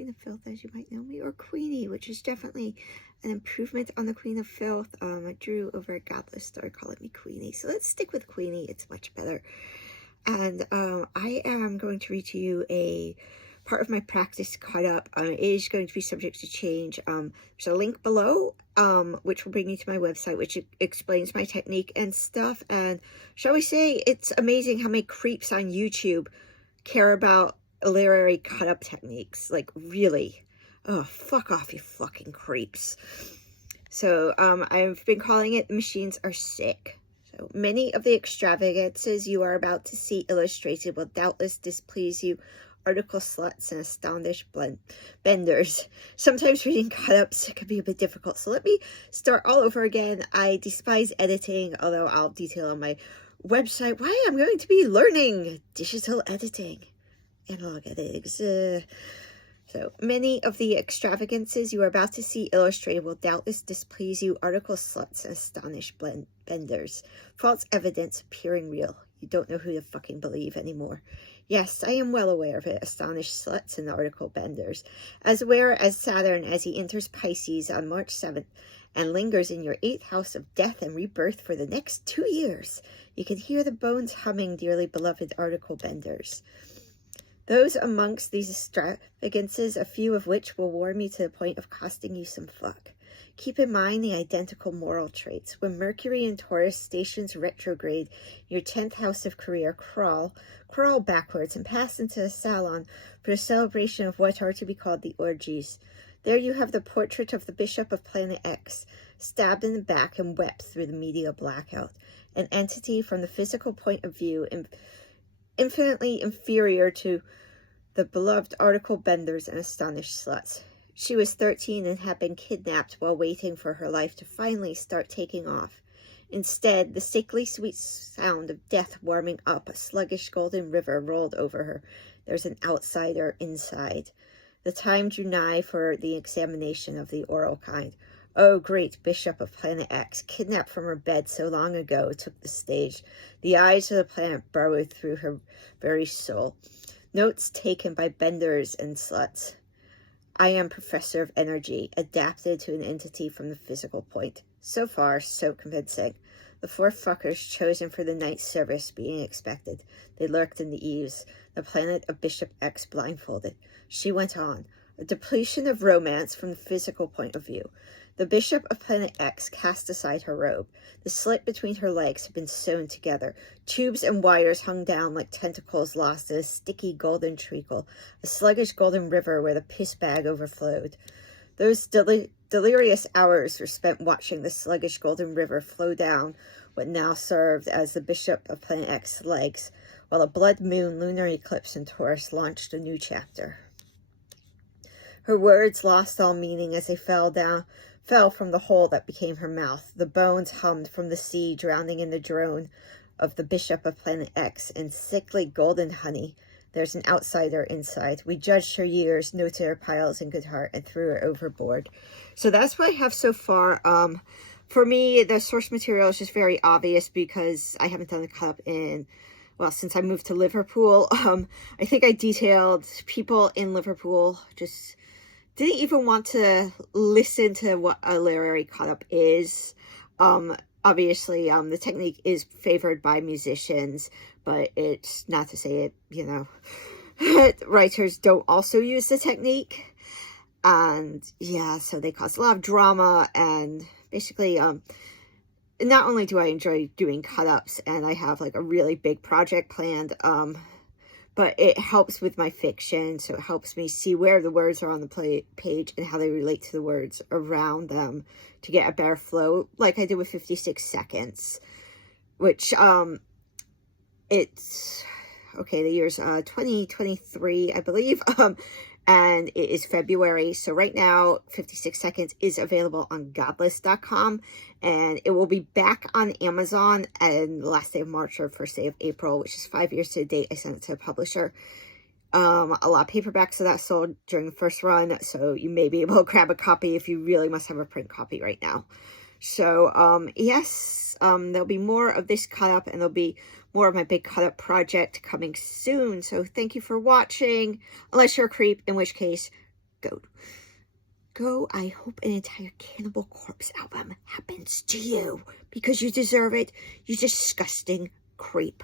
Queen of Filth, as you might know me, or Queenie, which is definitely an improvement on the Queen of Filth. Drew over at Godless started calling me Queenie, so let's stick with Queenie. It's much better. And I am going to read to you a part of my practice cut up. It is going to be subject to change. There's a link below, which will bring you to my website, which explains my technique and stuff. And shall we say, it's amazing how many creeps on YouTube care about literary cut up techniques. Like, really. Oh, fuck off, you fucking creeps. So I've been calling it Machines Are Sick. So many of the extravagances you are about to see illustrated will doubtless displease you article sluts and astonished benders. Sometimes reading cut-ups can be a bit difficult, so let me start all over again. I despise editing, although I'll detail on my website why I'm going to be learning digital editing, analog editing. So many of the extravagances you are about to see illustrated will doubtless displease you article sluts and astonished benders. False evidence appearing real. You don't know who to fucking believe anymore. Yes, I am well aware of it, astonished sluts and article benders. As aware as Saturn as he enters Pisces on March 7th and lingers in your 8th house of death and rebirth for the next 2 years. You can hear the bones humming, dearly beloved article benders. Those amongst these extravagances, a few of which will warm you to the point of costing you some fuck. Keep in mind the identical moral traits. When Mercury in Taurus stations retrograde, your 10th house of career, crawl backwards and pass into the salon for the celebration of what are to be called the orgies. There you have the portrait of the Bishop of Planet X, stabbed in the back and wept through the media blackout. An entity from the physical point of view infinitely inferior to the beloved article benders and astonished sluts. She was 13 and had been kidnapped while waiting for her life to finally start taking off. Instead, the sickly sweet sound of death warming up a sluggish golden river rolled over her. There's an outsider inside. The time drew nigh for the examination of the oral kind. Oh, great Bishop of Planet X, kidnapped from her bed so long ago, took the stage. The eyes of the planet burrowed through her very soul. Notes taken by benders and sluts. I am Professor of Energy, adapted to an entity from the physical point. So far, so convincing. The 4 fuckers chosen for the night service being expected. They lurked in the eaves, the planet of Bishop X blindfolded. She went on. A depletion of romance from the physical point of view. The Bishop of Planet X cast aside her robe. The slit between her legs had been sewn together. Tubes and wires hung down like tentacles lost in a sticky golden treacle, a sluggish golden river where the piss bag overflowed. Those delirious hours were spent watching the sluggish golden river flow down what now served as the Bishop of Planet X's legs, while a blood moon lunar eclipse in Taurus launched a new chapter. Her words lost all meaning as they fell from the hole that became her mouth. The bones hummed from the sea, drowning in the drone of the Bishop of Planet X and sickly golden honey. There's an outsider inside. We judged her years, noted her piles in good heart, and threw her overboard. So that's what I have so far. For me, the source material is just very obvious because I haven't done a cut-up since I moved to Liverpool. I think I detailed people in Liverpool just didn't even want to listen to what a literary cut-up is. Obviously, the technique is favored by musicians, but it's not to say it, writers don't also use the technique. And yeah, so they cause a lot of drama, and basically, not only do I enjoy doing cut-ups, and I have like a really big project planned, but it helps with my fiction, so it helps me see where the words are on the page and how they relate to the words around them to get a better flow, like I did with 56 Seconds, which, it's, okay, the year's 2023, I believe, and it is February, so right now, 56 Seconds is available on godless.com, and it will be back on Amazon and the last day of March or first day of April, which is 5 years to the date I sent it to a publisher. A lot of paperbacks of that sold during the first run, so you may be able to grab a copy if you really must have a print copy right now. So, yes, there'll be more of this cut-up, and there'll be more of my big cut-up project coming soon. So thank you for watching, unless you're a creep, in which case, Go. Go. I hope an entire Cannibal Corpse album happens to you, because you deserve it, you disgusting creep.